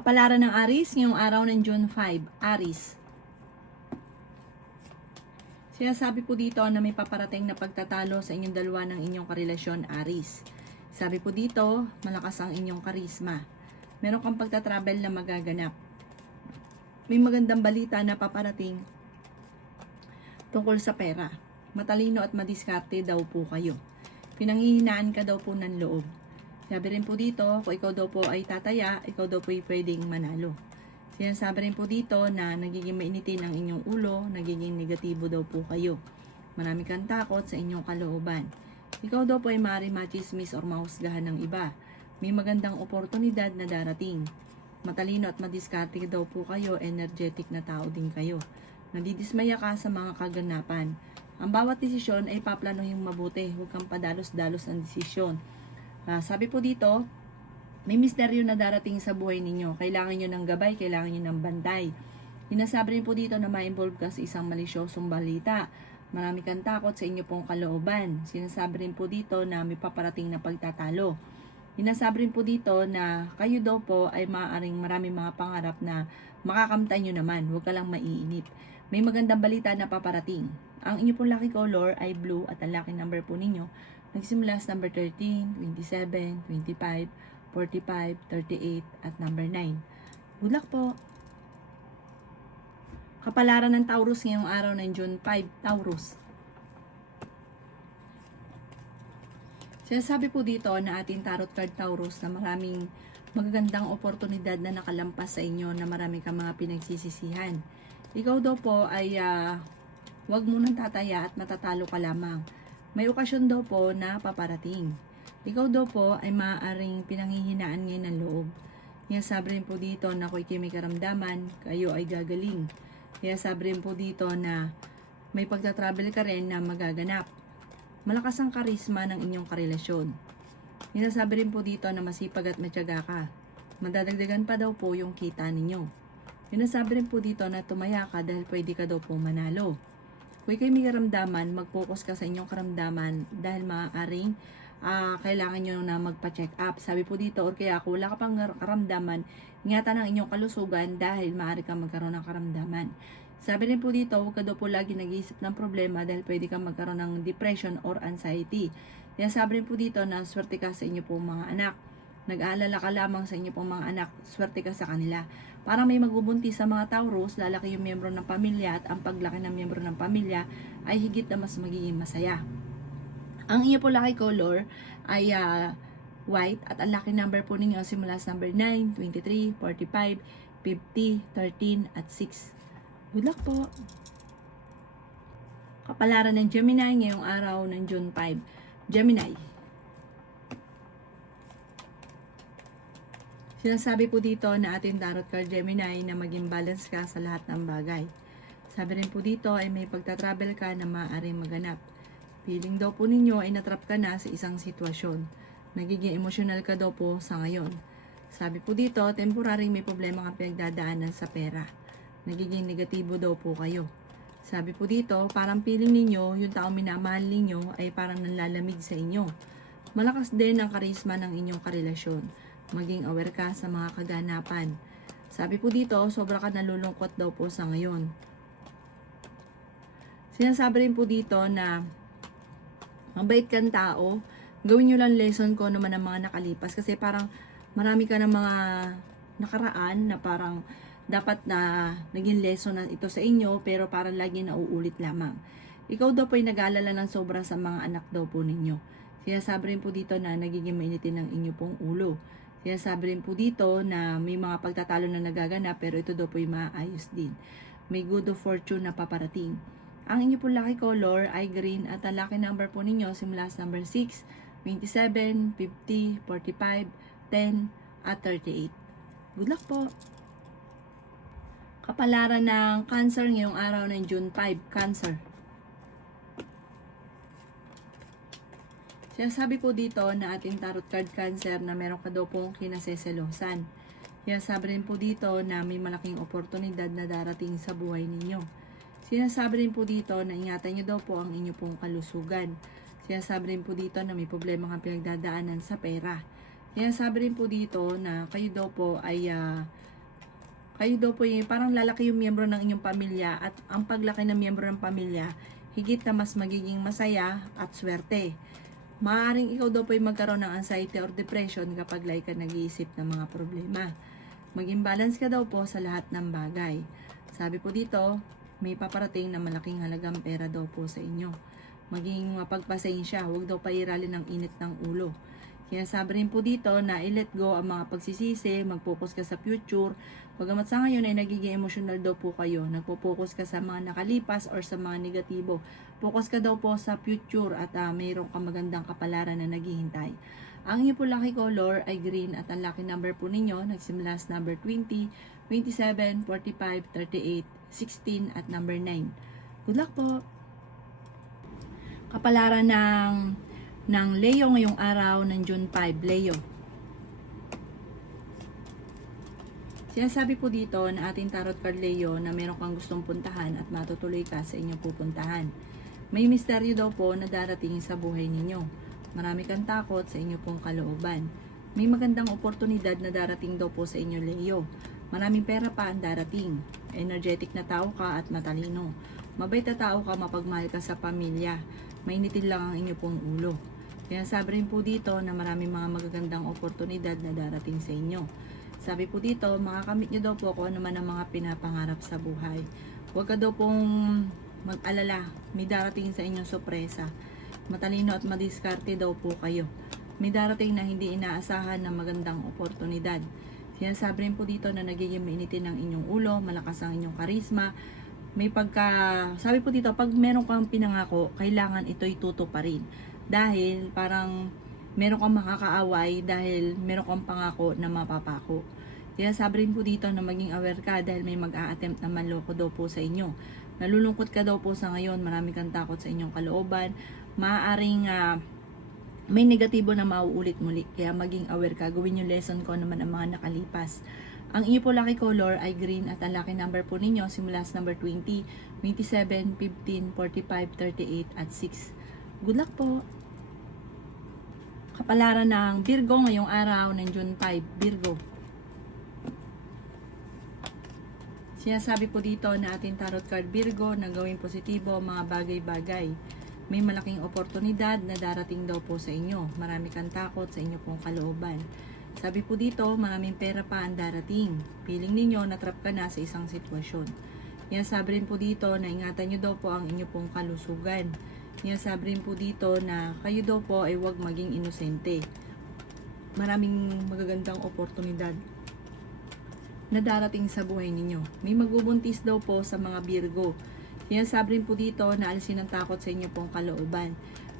Kapalaran ng Aries, ngayong araw ng June 5, Aries. Sinasabi po dito na may paparating na pagtatalo sa inyong dalawa ng inyong karelasyon, Aries. Sabi po dito, malakas ang inyong karisma. Meron kang pagtatravel na magaganap. May magandang balita na paparating tungkol sa pera. Matalino at madiskarte daw po kayo. Pinanghihinaan ka daw po ng loob. Sabi rin po dito, kung ikaw daw po ay tataya, ikaw daw po ay pwedeng manalo. Sinasabi rin po dito na nagiging mainitin ang inyong ulo, nagiging negatibo daw po kayo. Marami kang takot sa inyong kalooban. Ikaw daw po ay maaaring machismis or mahusgahan ng iba. May magandang oportunidad na darating. Matalino at madiskarte daw po kayo, energetic na tao din kayo. Nadidismaya ka sa mga kaganapan. Ang bawat desisyon ay paplanuhin mabuti, huwag kang padalos-dalos ang desisyon. Sabi po dito, may misteryo na darating sa buhay ninyo. Kailangan nyo ng gabay, kailangan nyo ng bantay. Sinasabi rin po dito na ma-involve ka sa isang malisyosong balita. Marami kang takot sa inyo pong kalooban. Sinasabi rin po dito na may paparating na pagtatalo. Sinasabi rin po dito na kayo daw po ay maaaring maraming mga pangarap na makakamtan nyo naman. Huwag ka lang maiinip. May magandang balita na paparating. Ang inyo pong lucky color ay blue at ang lucky number po ninyo nagsimula sa number 13, 27, 25, 45, 38, at number 9. Good luck po! Kapalaran ng Taurus ngayong araw ng June 5, Taurus. Sinasabi po dito na ating tarot card Taurus na maraming magagandang oportunidad na nakalampas sa inyo na marami kang mga pinagsisisihan. Ikaw daw po ay huwag munang tataya at matatalo ka lamang. May okasyon daw po na paparating. Ikaw daw po ay maaaring pinanghihinaan ngayon ng loob. Kaya sabi rin po dito na kung may karamdaman, kayo ay gagaling. Kaya sabi rin po dito na may pagtatravel ka rin na magaganap. Malakas ang karisma ng inyong karelasyon. Sinasabi rin po dito na masipag at matyaga ka. Madadagdagan pa daw po yung kita ninyo. Sinasabi rin po dito na tumaya ka dahil pwede ka daw po manalo. Kung kayo may karamdaman, mag-focus ka sa inyong karamdaman dahil maaaring kailangan nyo na magpa-check up. Sabi po dito, or kaya kung wala ka pang karamdaman, ingatan ang inyong kalusugan dahil maaari kang magkaroon ng karamdaman. Sabi rin po dito, huwag ka daw po lagi nag-iisip ng problema dahil pwede kang magkaroon ng depression or anxiety. Kaya sabi rin po dito na swerte ka sa inyo pong mga anak. Nag-aalala ka lamang sa inyo pong mga anak, swerte ka sa kanila. Parang may magbubuntis sa mga Taurus, lalaki yung miyembro ng pamilya at ang paglaki ng miyembro ng pamilya ay higit na mas magiging masaya. Ang inyo po lucky color ay white at ang lucky number po ninyo simula sa number 9, 23, 45, 50, 13 at 6. Good luck po! Kapalaran ng Gemini ngayong araw ng June 5. Gemini. Sinasabi po dito na ating tarot card Gemini na maging balance ka sa lahat ng bagay. Sabi rin po dito ay may pagtatravel ka na maaaring maganap. Feeling daw po ninyo ay natrap ka na sa isang sitwasyon. Nagiging emosyonal ka daw po sa ngayon. Sabi po dito, temporary may problema kang pinagdadaanan sa pera. Nagiging negatibo daw po kayo. Sabi po dito, parang feeling ninyo, yung taong minamahal ninyo ay parang nanlalamig sa inyo. Malakas din ang karisma ng inyong karelasyon. Maging aware ka sa mga kaganapan. Sabi po dito, sobra ka nalulungkot daw po sa ngayon. Sinasabi rin po dito na mabait kang tao, gawin nyo lang lesson ko naman ng mga nakalipas kasi parang marami ka ng mga nakaraan na parang dapat na naging lesson na ito sa inyo pero parang lagi nauulit lamang. Ikaw daw po ay nag-aalala ng sobra sa mga anak daw po ninyo. Sinasabi rin po dito na nagiging mainitin ng inyo pong ulo. Sinasabi rin po dito na may mga pagtatalo na nagaganap pero ito daw po ay maayos din. May good of fortune na paparating. Ang inyo po lucky color ay green at ang lucky number po ninyo simula sa number 6, 27, 50, 45, 10 at 38. Good luck po! Kapalaran ng Cancer ngayong araw ng June 5, Cancer. Sinasabi po dito na ating tarot card Cancer na meron ka daw pong kinaseselosan. Sinasabi rin po dito na may malaking oportunidad na darating sa buhay ninyo. Sinasabi rin po dito na ingatan nyo daw po ang inyo pong kalusugan. Sinasabi rin po dito na may problema kang pinagdadaanan sa pera. Sinasabi rin po dito na kayo daw po ay Kayo daw po yung parang lalaki yung miyembro ng inyong pamilya at ang paglaki ng miyembro ng pamilya, higit na mas magiging masaya at swerte. Maaaring ikaw daw po yung magkaroon ng anxiety or depression kapag lagi ka nag-iisip ng mga problema. Maging balance ka daw po sa lahat ng bagay. Sabi po dito, may paparating na malaking halagang pera daw po sa inyo. Maging mapagpasensya, huwag daw pairalin ng init ng ulo. Kaya sabi rin po dito na i-let go ang mga pagsisisi, mag-focus ka sa future. Bagamat sa ngayon ay nagiging emotional daw po kayo, nagpo-focus ka sa mga nakalipas or sa mga negatibo. Focus ka daw po sa future at mayroon kang magandang kapalaran na naghihintay. Ang inyo po lucky color ay green at ang lucky number po ninyo nagsimula sa number 20, 27, 45, 38, 16 at number 9. Good luck po! Kapalaran ng Leo ngayong araw ng June 5, Leo. Sinasabi po dito na ating tarot card Leo na meron kang gustong puntahan at matutuloy ka sa inyong pupuntahan. May misteryo daw po na darating sa buhay ninyo. Marami kang takot sa inyong pong kalooban. May magandang oportunidad na darating daw po sa inyo Leo. Maraming pera pa ang darating. Energetic na tao ka at matalino. Mabait na tao ka, mapagmahal ka sa pamilya. Mainitin lang ang inyong pong ulo. Kaya sabi rin po dito na maraming mga magagandang oportunidad na darating sa inyo. Sabi po dito, makakamit nyo daw po kung ano man ang mga pinapangarap sa buhay. Huwag ka daw pong mag-alala, may darating sa inyong sorpresa. Matalino at madiskarte daw po kayo. May darating na hindi inaasahan na magandang oportunidad. Sinasabi rin po dito na nagiging mainitin ang inyong ulo, malakas ang inyong karisma. Sabi po dito, pag meron kang pinangako, kailangan ito'y tutuparin. Dahil parang meron kang makakaaway dahil meron kang pangako na mapapako. Kaya sabi rin po dito na maging aware ka dahil may mag-a-attempt na manloko daw po sa inyo. Nalulungkot ka daw po sa ngayon, marami kang takot sa inyong kalooban. Maaaring may negatibo na mauulit muli. Kaya maging aware ka, gawin yung lesson ko naman ang mga nakalipas. Ang inyo po lucky color ay green at ang lucky number po ninyo simula sa number 20, 27, 15, 45, 38 at 6. Good luck po! Kapalaran ng Virgo ngayong araw ng June 5, Virgo. Sinasabi po dito na ating tarot card Virgo na gawing positibo mga bagay-bagay. May malaking oportunidad na darating daw po sa inyo. Marami kang takot sa inyo pong kalooban. Sabi po dito, maraming pera pa ang darating. Piling ninyo, natrap ka na sa isang sitwasyon. Sabi rin po dito na ingatan nyo daw po ang inyo pong kalusugan. Sabi rin po dito na kayo daw po ay huwag maging inosente. Maraming magagandang oportunidad na darating sa buhay ninyo. May magbubuntis daw po sa mga Virgo. Sabi rin po dito na alisin ang takot sa inyo pong kalooban.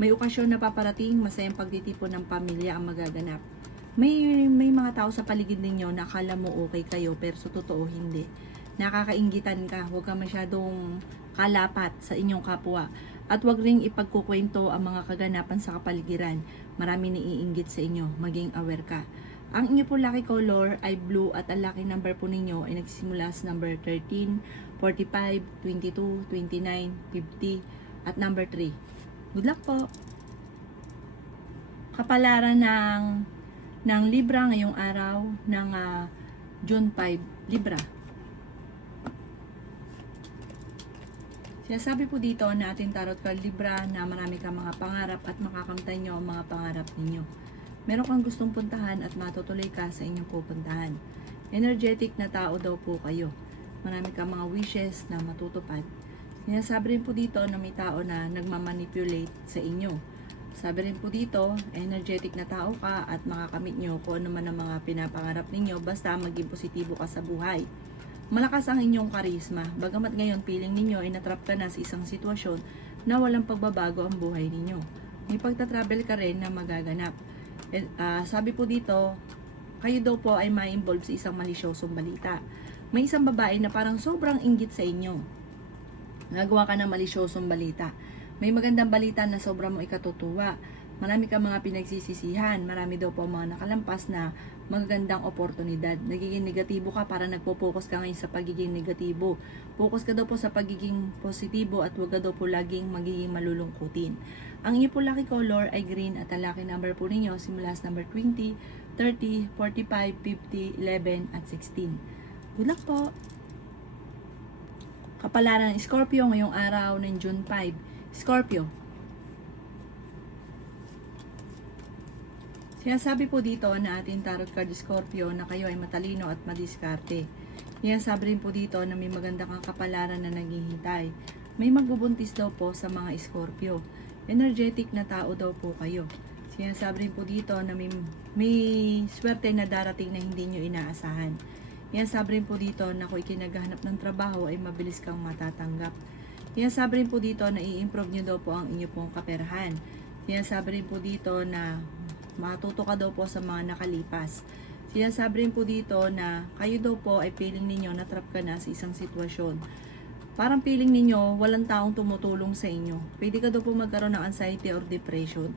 May okasyon na paparating, masayang pagtitipon ng pamilya ang magaganap. May mga tao sa paligid ninyo na akala mo okay kayo pero sa totoo hindi. Nakakainggitan ka, huwag ka masyadong kalapat sa inyong kapwa. At huwag ring ipagkukwento ang mga kaganapan sa kapaligiran. Marami naiinggit sa inyo, maging aware ka. Ang inyo po lucky color ay blue at ang lucky number po ninyo ay nagsisimula sa number 13, 45, 22, 29, 50 at number 3. Good luck po! Kapalaran ng Libra ngayong araw ng June 5, Libra. Sinasabi po dito na ating tarot card Libra na marami kang mga pangarap at makakamtan nyo ang mga pangarap ninyo. Meron kang gustong puntahan at matutuloy ka sa inyong pupuntahan. Energetic na tao daw po kayo. Marami kang mga wishes na matutupad. Sinasabi rin po dito na may tao na nagmamanipulate sa inyo. Sabi rin po dito, energetic na tao ka at makakamit nyo kung ano man ang mga pinapangarap ninyo basta maging positibo ka sa buhay. Malakas ang inyong karisma, bagamat ngayon piling ninyo ay natrap ka na sa isang sitwasyon na walang pagbabago ang buhay ninyo. May pagtatravel ka rin na magaganap. Sabi po dito, kayo daw po ay ma-involve sa isang malisyosong balita. May isang babae na parang sobrang inggit sa inyo. Nagawa ka ng malisyosong balita. May magandang balita na sobrang mo ikatutuwa. Marami kang mga pinagsisisihan. Marami daw po mga nakalampas na magagandang oportunidad. Nagiging negatibo ka para nagpo-focus ka ngayon sa pagiging negatibo. Focus ka daw po sa pagiging positibo at huwag ka daw po laging magiging malulungkutin. Ang inyo po lucky color ay green at ang lucky number po ninyo simula sa number 20, 30, 45, 50, 11 at 16. Good luck po. Kapalaran ng Scorpio ngayong araw ng June 5. Scorpio. Sinasabi po dito na ating tarot card Scorpio na kayo ay matalino at madiskarte. Sinasabi rin po dito na may maganda kang kapalaran na naghihintay. May magbubuntis daw po sa mga Scorpio. Energetic na tao daw po kayo. Sinasabi rin po dito na may swerte na darating na hindi nyo inaasahan. Sinasabi rin po dito na kung ikinaghahanap ng trabaho ay mabilis kang matatanggap. Sinasabi rin po dito na i-improve nyo daw po ang inyo pong kaperahan. Sinasabi rin po dito na matuto ka daw po sa mga nakalipas. Sinasabi rin po dito na kayo daw po ay feeling ninyo na trap ka na sa isang sitwasyon. Parang feeling ninyo walang taong tumutulong sa inyo. Pwede ka daw po magkaroon ng anxiety or depression.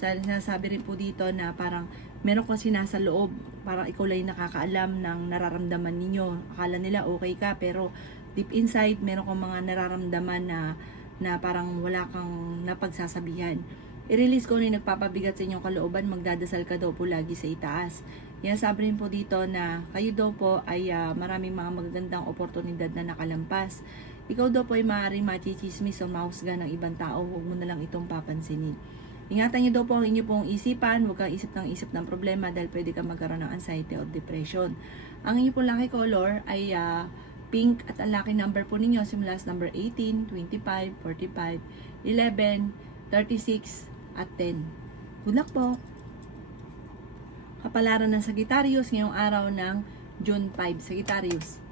Sinasabi rin po dito na parang meron kasi nasa loob, parang ikaw lang nakakaalam ng nararamdaman ninyo. Akala nila okay ka, pero deep inside meron kang mga nararamdaman na parang wala kang napagsasabihan. I-release ko na yung nagpapabigat sa inyong kalooban, magdadasal ka daw po lagi sa itaas. Sabi rin po dito na kayo daw po ay maraming mga magagandang oportunidad na nakalampas. Ikaw daw po ay maaaring machichismis o mahusga ng ibang tao, huwag mo na lang itong papansinin. Ingatan niyo daw po ang inyo pong isipan, huwag kang isip ng problema dahil pwede kang magkaroon ng anxiety or depression. Ang inyo pong lucky color ay pink at ang lucky number po ninyo simula sa number 18, 25, 45, 11, 36, at 10. Good luck po! Kapalaran ng Sagittarius ngayong araw ng June 5. Sagittarius.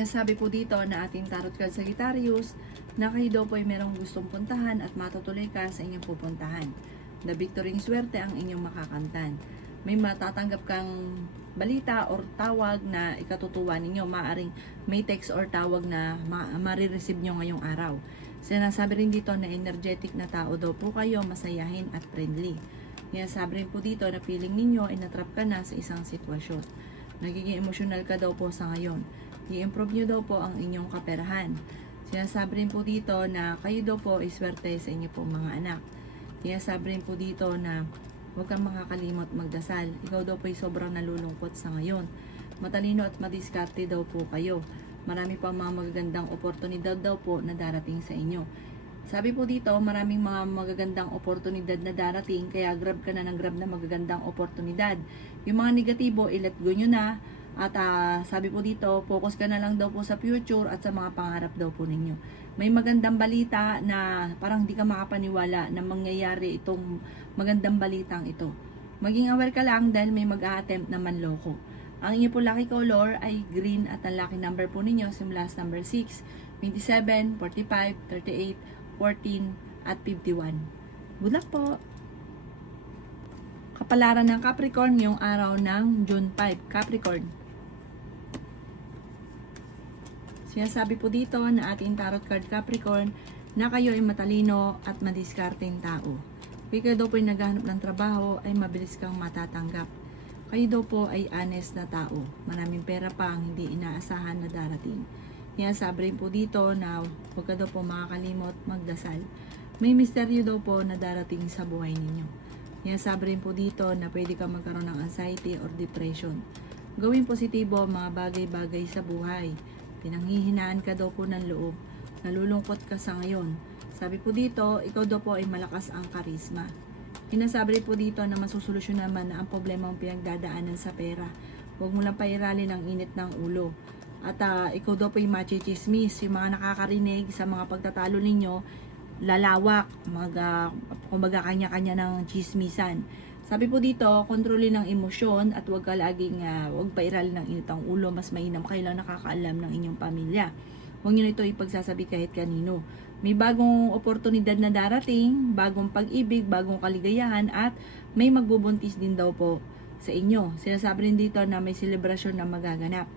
Sabi po dito na ating tarot card Sagittarius na kayo daw po ay merong gustong puntahan at matutuloy ka sa inyong pupuntahan. The victory swerte ang inyong makakantan. May matatanggap kang balita or tawag na ikatutuwa ninyo. Maaring may text or tawag na marireceive nyo ngayong araw. Sinasabi rin dito na energetic na tao daw po kayo, masayahin at friendly. Sinasabi rin po dito na feeling ninyo ay natrap ka na sa isang sitwasyon. Nagiging emosyonal ka daw po sa ngayon. I-improve nyo daw po ang inyong kaperahan. Sinasabi rin po dito na kayo daw po ay swerte sa inyo pong mga anak. Sinasabi rin po dito na huwag kang makakalimot magdasal. Ikaw daw po ay sobrang nalulungkot sa ngayon. Matalino at madiskarte daw po kayo. Marami pa mga magagandang oportunidad daw po na darating sa inyo. Sabi po dito, maraming mga magagandang oportunidad na darating, kaya grab ka na ng grab na magagandang oportunidad. Yung mga negatibo, i-let go nyo na. At sabi po dito, focus ka na lang daw po sa future at sa mga pangarap daw po ninyo. May magandang balita na parang di ka makapaniwala na mangyayari itong magandang balitang ito. Maging aware ka lang dahil may mag-a-attempt na manloko. Ang inyo po lucky color ay green at ang lucky number po ninyo simula sa number 6, 27, 45, 38, 14, at 51. Good luck po! Kapalaran ng Capricorn ngayong araw ng June 5. Capricorn. Sinasabi po dito na ating tarot card Capricorn na kayo ay matalino at madiskarteng tao. Kung kayo daw po ay naghahanap ng trabaho ay mabilis kang matatanggap. Kayo daw po ay honest na tao. Maraming pera pa ang hindi inaasahan na darating. Sinasabi rin po dito na huwag ka daw po makakalimot magdasal. May misteryo daw po na darating sa buhay ninyo. Sinasabi rin po dito na pwede ka magkaroon ng anxiety or depression. Gawing positibo ang mga bagay-bagay sa buhay. Pinanghihinaan ka daw po ng loob. Nalulungkot ka sa ngayon. Sabi po dito, ikaw daw po ay malakas ang karisma. Sinasabi rin po dito na masusolusyon naman na ang problema ang pinagdadaanan sa pera. Huwag mo lang pairalin ang init ng ulo. At ikaw daw po ay machichismis. Yung mga nakakarinig sa mga pagtatalo ninyo, lalawak. Kumbaga kanya-kanya ng chismisan. Sabi po dito, kontrolin ang emosyon at huwag ka laging, huwag pairalin ng init ang ulo. Mas mainam kayo lang nakakaalam ng inyong pamilya. Huwag nyo ito ipagsasabi kahit kanino. May bagong oportunidad na darating, bagong pag-ibig, bagong kaligayahan, at may magbubuntis din daw po sa inyo. Sinasabi rin dito na may selebrasyon na magaganap.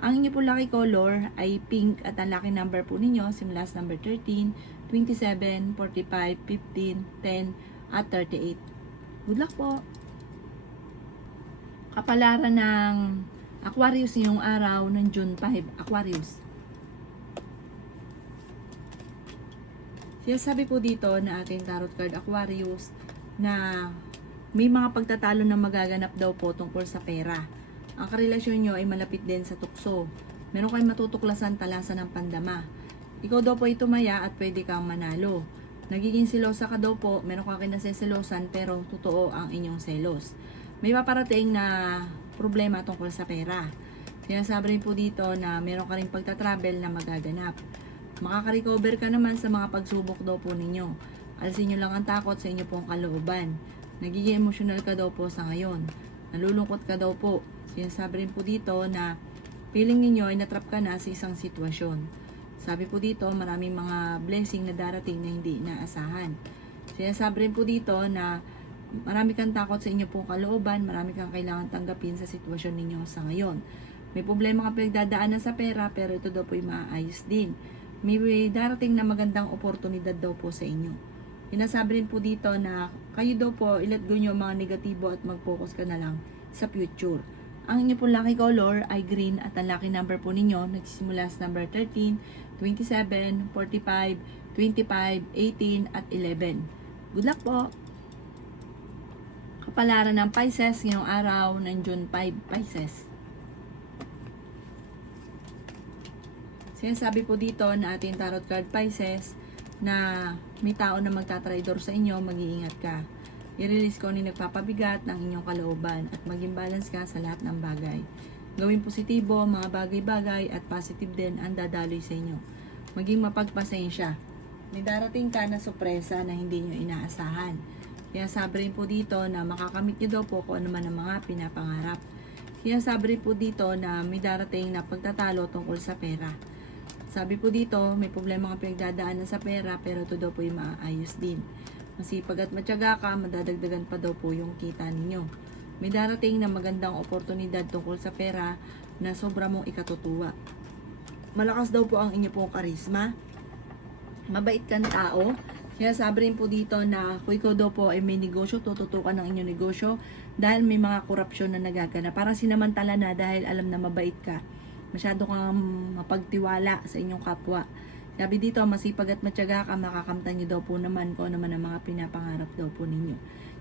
Ang inyo po lucky color ay pink at ang lucky number po ninyo simula sa number 13, 27, 45, 15, 10, at 38. Good luck po! Kapalaran ng Aquarius ngayong araw ng June 5. Aquarius. Sabi po dito na ating tarot card Aquarius na may mga pagtatalo na magaganap daw po tungkol sa pera. Ang karelasyon nyo ay malapit din sa tukso. Meron kayong matutuklasan talasan ng pandama. Ikaw daw po ay tumaya at pwede kang manalo. Nagiging selosa ka daw po, meron kang kinaseselosan pero totoo ang inyong selos. May paparating na problema tungkol sa pera. Sinasabi rin po dito na meron ka rin pagtatravel na magaganap. Makaka-recover ka naman sa mga pagsubok daw po ninyo. Alisin nyo lang ang takot sa inyo pong kalooban. Nagiging emosyonal ka daw po sa ngayon. Nalulungkot ka daw po. Sinasabi rin po dito na feeling ninyo ay natrap ka na sa isang sitwasyon. Sabi po dito, maraming mga blessing na darating na hindi inaasahan. Sinasabi rin po dito na marami kang takot sa inyo pong kalooban, marami kang kailangan tanggapin sa sitwasyon ninyo sa ngayon. May problema ka pinagdadaanan sa pera, pero ito daw po ay maayos din. May darating na magandang oportunidad daw po sa inyo. Sinasabi rin po dito na kayo daw po, ilet go nyo mga negatibo at mag-focus ka na lang sa future. Ang inyo pong lucky color ay green at ang lucky number po ninyo nagsisimula sa number 13, 27, 45, 25, 18 at 11. Good luck po! Kapalaran ng Pisces ngayong araw ng June 5, Pisces. Sinasabi po dito na ating tarot card Pisces na may tao na magtatraidor sa inyo, mag-iingat ka. I-release ko ni nagpapabigat ng inyong kalooban at maging balance ka sa lahat ng bagay. Gawin positibo, mga bagay-bagay at positive din ang dadaloy sa inyo. Maging mapagpasensya. May darating ka na sorpresa na hindi nyo inaasahan. Kaya sabi rin po dito na makakamit nyo daw po kung ano man ang mga pinapangarap. Kaya sabi rin po dito na may darating na pagtatalo tungkol sa pera. Sabi po dito, may problema kang pinagdadaanan sa pera pero ito daw po yung maayos din. Masipag at matyaga ka, madadagdagan pa daw po yung kita ninyo. May darating na magandang oportunidad tungkol sa pera na sobra mong ikatutuwa. Malakas daw po ang inyo pong karisma. Mabait kang tao. Kaya sabi rin po dito na kung ikaw daw po ay may negosyo, tututukan ng inyong negosyo dahil may mga korupsyon na nagagana. Parang sinamantala na dahil alam na mabait ka. Masyado kang mapagtiwala sa inyong kapwa. Sabi dito, masipag at matyaga ka, makakamtan nyo daw po naman kung ano man ang mga pinapangarap daw po ninyo.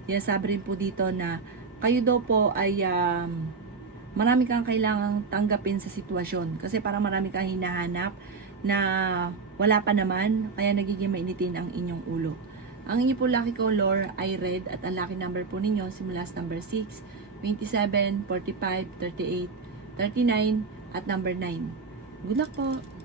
Kaya sabi rin po dito na kayo daw po ay marami kang kailangang tanggapin sa sitwasyon. Kasi parang marami kang hinahanap na wala pa naman, kaya nagiging mainitin ang inyong ulo. Ang inyo po lucky color ay red at ang lucky number po ninyo simula sa number 6, 27, 45, 38, 39 at number 9. Good luck po!